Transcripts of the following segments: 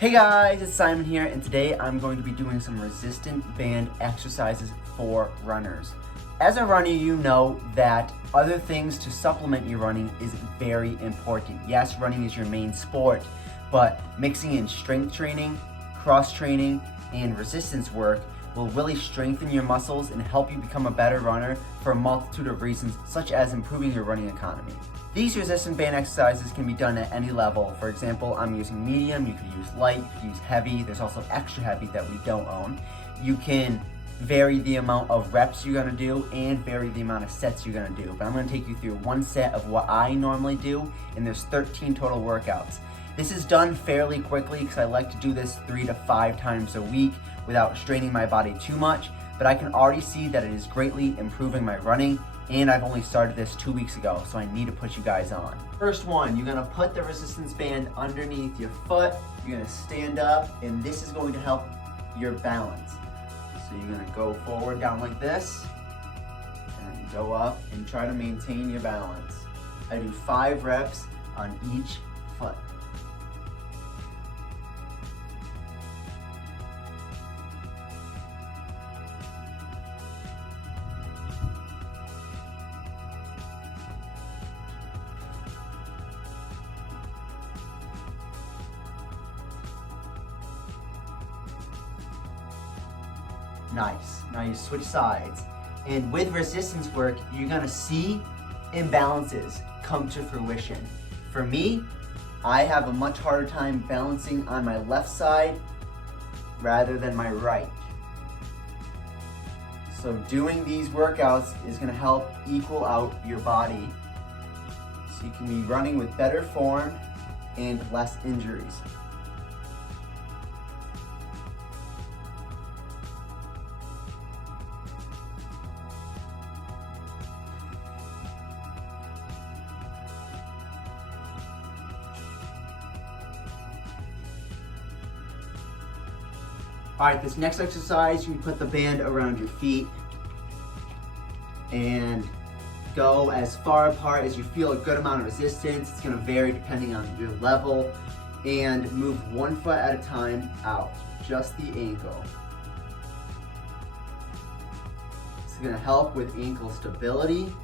Hey guys, it's Simon here, and today I'm going to be doing some resistant band exercises for runners. As a runner, you know that other things to supplement your running is very important. Yes, running is your main sport, but mixing in strength training, cross training, and resistance work will really strengthen your muscles and help you become a better runner for a multitude of reasons, such as improving your running economy. These resistant band exercises can be done at any level. For example, I'm using medium, you could use light, you could use heavy. There's also extra heavy that we don't own. You can vary the amount of reps you're gonna do and vary the amount of sets you're gonna do. But I'm gonna take you through one set of what I normally do, and there's 13 total workouts. This is done fairly quickly because I like to do this 3 to 5 times a week without straining my body too much, but I can already see that it is greatly improving my running, and I've only started this 2 weeks ago, so I need to put you guys on. First one, you're gonna put the resistance band underneath your foot, you're gonna stand up, and this is going to help your balance. So you're gonna go forward down like this, and go up and try to maintain your balance. I do 5 reps on each foot. Nice. Now you switch sides. And with resistance work, you're gonna see imbalances come to fruition. For me, I have a much harder time balancing on my left side rather than my right. So doing these workouts is gonna help equal out your body so you can be running with better form and less injuries. All right, this next exercise, you can put the band around your feet and go as far apart as you feel a good amount of resistance. It's gonna vary depending on your level, and move one foot at a time out, just the ankle. It's gonna help with ankle stability.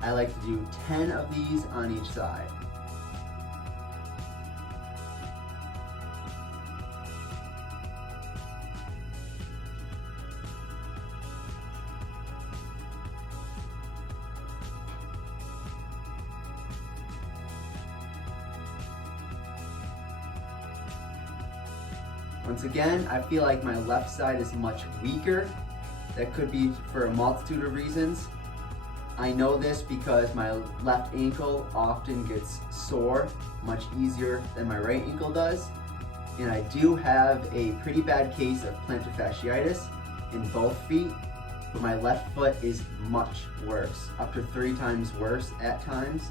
I like to do 10 of these on each side. Once again, I feel like my left side is much weaker. That could be for a multitude of reasons. I know this because my left ankle often gets sore much easier than my right ankle does. And I do have a pretty bad case of plantar fasciitis in both feet, but my left foot is much worse, up to 3 times worse at times.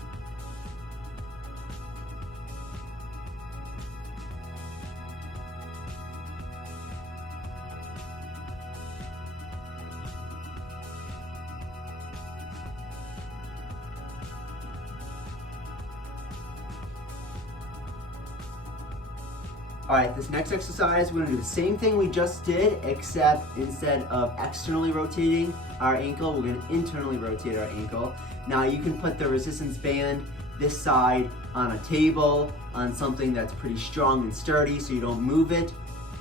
All right, this next exercise, we're gonna do the same thing we just did, except instead of externally rotating our ankle, we're gonna internally rotate our ankle. Now you can put the resistance band this side on a table, on something that's pretty strong and sturdy so you don't move it,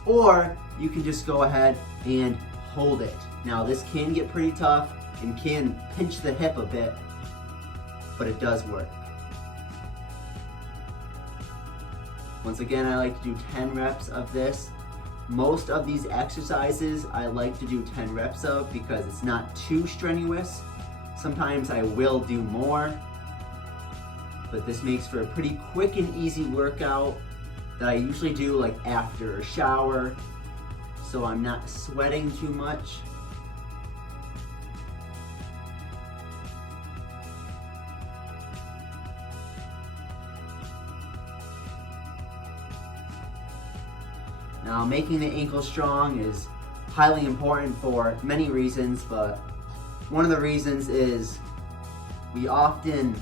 or you can just go ahead and hold it. Now this can get pretty tough and can pinch the hip a bit, but it does work. Once again, I like to do 10 reps of this. Most of these exercises I like to do 10 reps of because it's not too strenuous. Sometimes I will do more, but this makes for a pretty quick and easy workout that I usually do like after a shower, so I'm not sweating too much. Now, making the ankle strong is highly important for many reasons, but one of the reasons is we often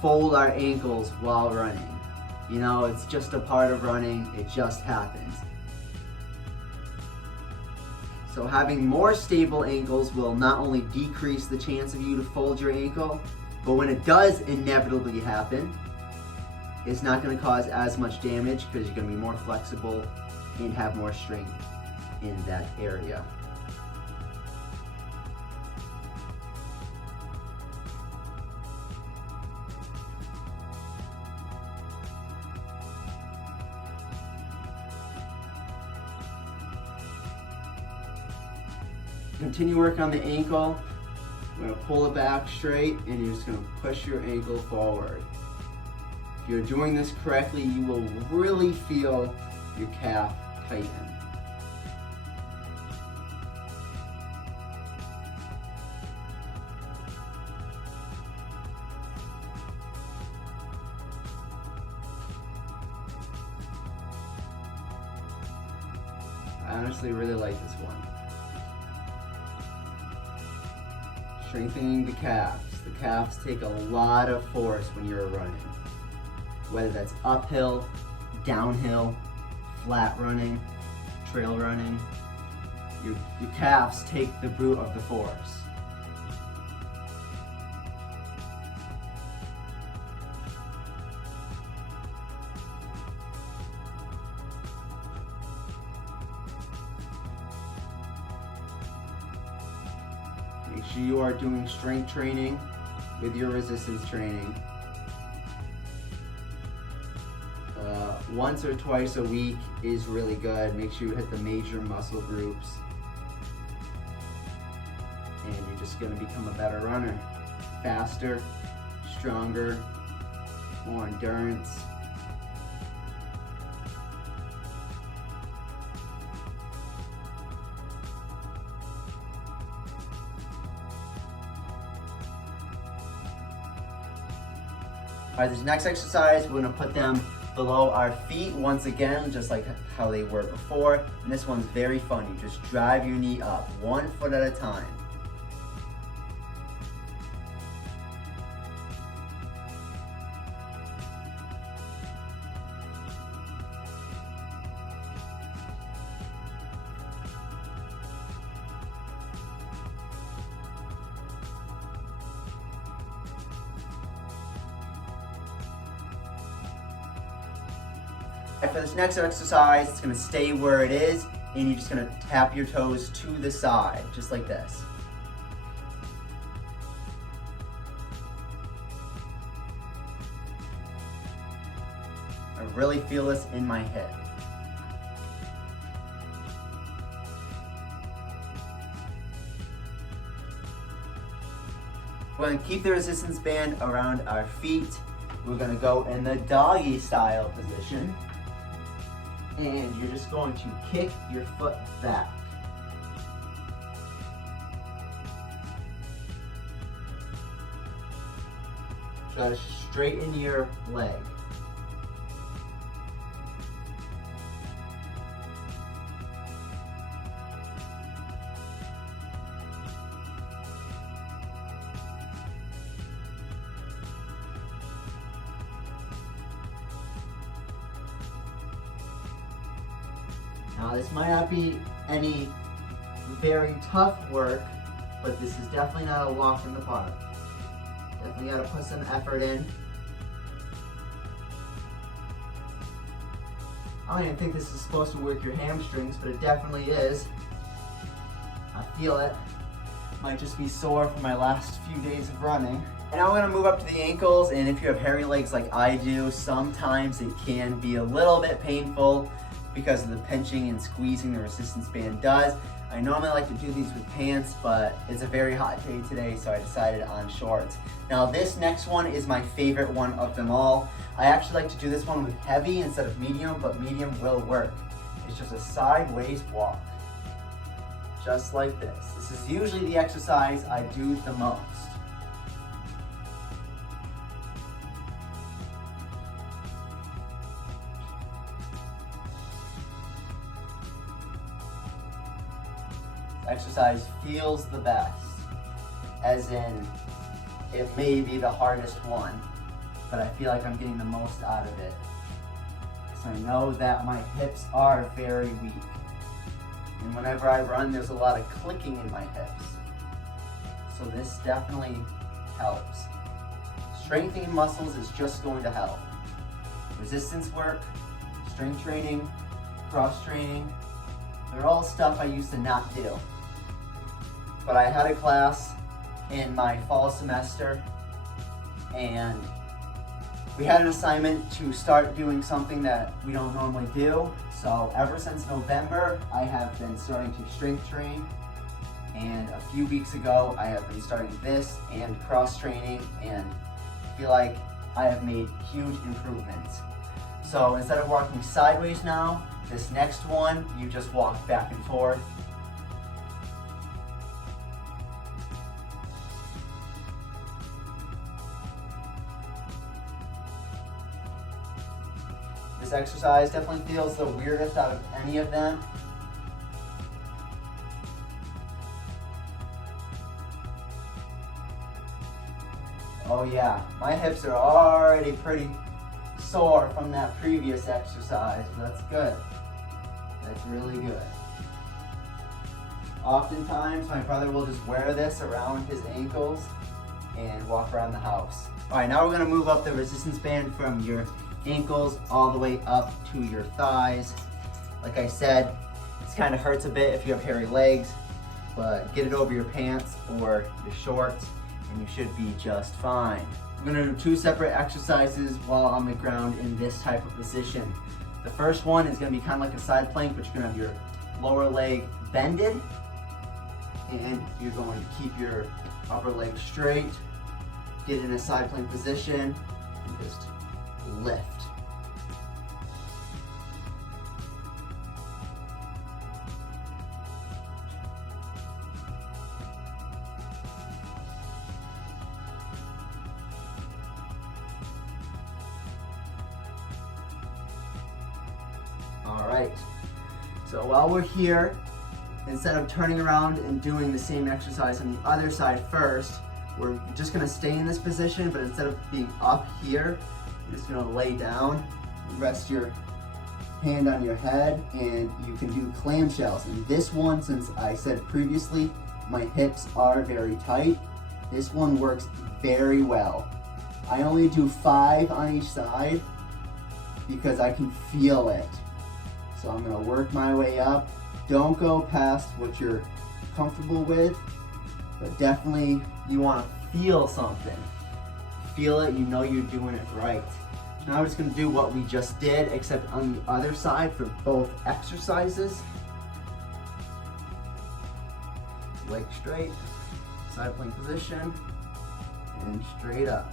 fold our ankles while running. You know, it's just a part of running. It just happens. So having more stable ankles will not only decrease the chance of you to fold your ankle, but when it does inevitably happen, it's not going to cause as much damage because you're going to be more flexible and have more strength in that area. Continue work on the ankle. We're going to pull it back straight and you're just going to push your ankle forward. If you're doing this correctly, you will really feel your calf tighten. I honestly really like this one. Strengthening the calves. The calves take a lot of force when you're running. Whether that's uphill, downhill, flat running, trail running, your calves take the brunt of the force. Make sure you are doing strength training with your resistance training. Once or twice a week is really good. Make sure you hit the major muscle groups. And you're just going to become a better runner. Faster, stronger, more endurance. All right, this next exercise, we're gonna put them below our feet once again, just like how they were before. And this one's very fun. You just drive your knee up, 1 foot at a time. For this next exercise, it's going to stay where it is, and you're just going to tap your toes to the side, just like this. I really feel this in my hip. We're going to keep the resistance band around our feet. We're going to go in the doggy style position. And you're just going to kick your foot back. Try to straighten your leg. Now this might not be any very tough work, but this is definitely not a walk in the park. Definitely got to put some effort in. I don't even think this is supposed to work your hamstrings, but it definitely is. I feel it. Might just be sore from my last few days of running. And now we're going to move up to the ankles, and if you have hairy legs like I do, sometimes it can be a little bit painful because of the pinching and squeezing the resistance band does. I normally like to do these with pants, but it's a very hot day today, so I decided on shorts. Now this next one is my favorite one of them all. I actually like to do this one with heavy instead of medium, but medium will work. It's just a sideways walk, just like this. This is usually the exercise I do the most. Exercise feels the best, as in it may be the hardest one, but I feel like I'm getting the most out of it. So I know that my hips are very weak. And whenever I run, there's a lot of clicking in my hips. So this definitely helps. Strengthening muscles is just going to help. Resistance work, strength training, cross training, they're all stuff I used to not do. But I had a class in my fall semester and we had an assignment to start doing something that we don't normally do. So ever since November, I have been starting to strength train. And a few weeks ago, I have been starting this and cross training, and I feel like I have made huge improvements. So instead of walking sideways now, this next one, you just walk back and forth. This exercise definitely feels the weirdest out of any of them. Oh yeah, my hips are already pretty sore from that previous exercise. That's good. That's really good. Oftentimes, my brother will just wear this around his ankles and walk around the house. All right, now we're gonna move up the resistance band from your ankles all the way up to your thighs. Like I said, this kind of hurts a bit if you have hairy legs, but get it over your pants or your shorts and you should be just fine. We're gonna do 2 separate exercises while on the ground in this type of position. The first one is gonna be kind of like a side plank, but you're gonna have your lower leg bended and you're going to keep your upper leg straight, get in a side plank position and just lift. All right, so while we're here, instead of turning around and doing the same exercise on the other side first, we're just gonna stay in this position, but instead of being up here, you're just gonna lay down, rest your hand on your head, and you can do clamshells. And this one, since I said previously, my hips are very tight, this one works very well. I only do 5 on each side because I can feel it. So I'm gonna work my way up. Don't go past what you're comfortable with, but definitely you wanna feel something. Feel it, you know you're doing it right. Now we're just gonna do what we just did, except on the other side for both exercises. Leg straight, side plank position, and straight up.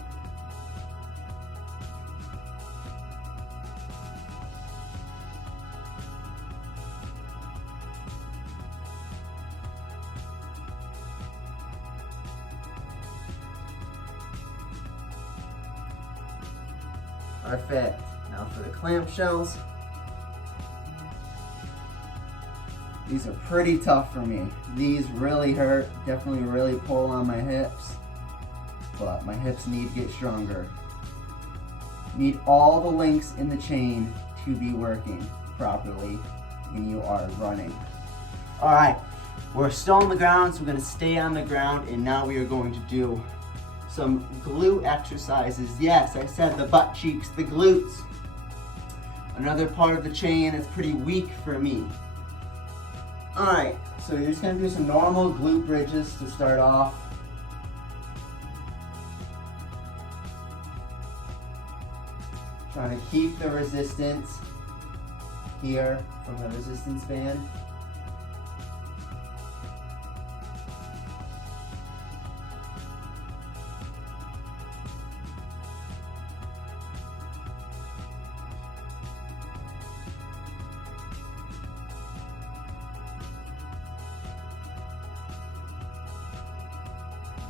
Perfect. Now for the clamshells. These are pretty tough for me. These really hurt, definitely really pull on my hips, but my hips need to get stronger. Need all the links in the chain to be working properly when you are running. All right, we're still on the ground, so we're gonna stay on the ground, and now we are going to do some glute exercises. Yes, I said the butt cheeks, the glutes. Another part of the chain that's pretty weak for me. All right, so you're just gonna do some normal glute bridges to start off. Trying to keep the resistance here from the resistance band.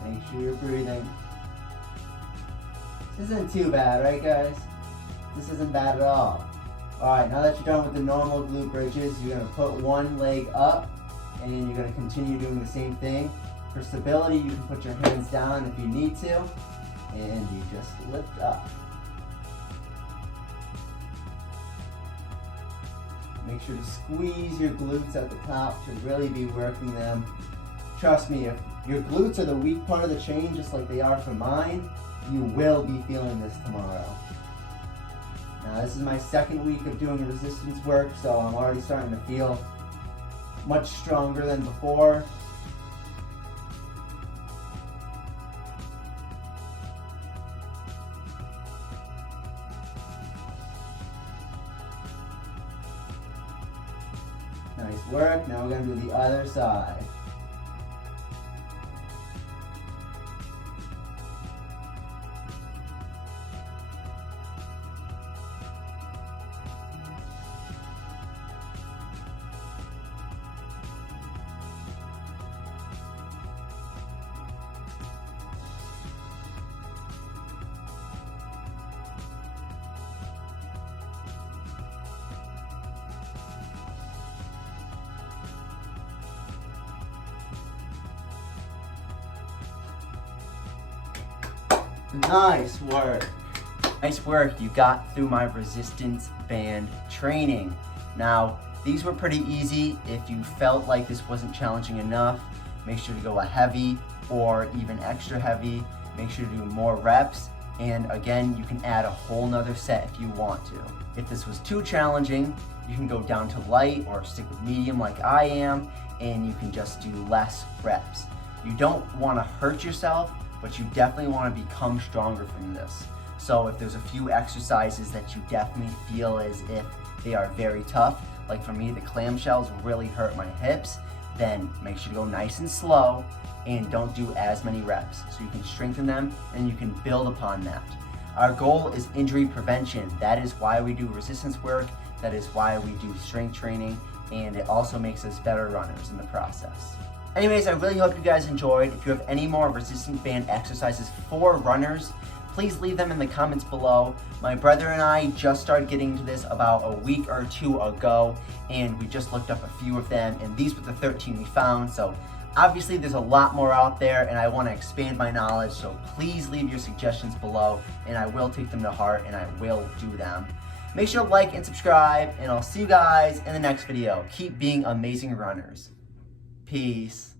Make sure you're breathing. This isn't too bad, right guys? This isn't bad at all. Alright, now that you're done with the normal glute bridges, you're going to put one leg up and you're going to continue doing the same thing. For stability, you can put your hands down if you need to, and you just lift up. Make sure to squeeze your glutes at the top to really be working them. Trust me, if your glutes are the weak part of the chain, just like they are for mine, you will be feeling this tomorrow. Now, this is my second week of doing resistance work, so I'm already starting to feel much stronger than before. Nice work. Now we're going to do the other side. Nice work. Nice work. You got through my resistance band training. Now, these were pretty easy. If you felt like this wasn't challenging enough, make sure to go a heavy or even extra heavy. Make sure to do more reps. And again, you can add a whole nother set if you want to. If this was too challenging, you can go down to light or stick with medium like I am, and you can just do less reps. You don't want to hurt yourself, but you definitely want to become stronger from this. So if there's a few exercises that you definitely feel as if they are very tough, like for me, the clamshells really hurt my hips, then make sure to go nice and slow and don't do as many reps. So you can strengthen them and you can build upon that. Our goal is injury prevention. That is why we do resistance work. That is why we do strength training, and it also makes us better runners in the process. Anyways, I really hope you guys enjoyed. If you have any more resistance band exercises for runners, please leave them in the comments below. My brother and I just started getting into this about a week or two ago, and we just looked up a few of them, and these were the 13 we found. So obviously there's a lot more out there, and I want to expand my knowledge, so please leave your suggestions below, and I will take them to heart, and I will do them. Make sure to like and subscribe, and I'll see you guys in the next video. Keep being amazing runners. Peace.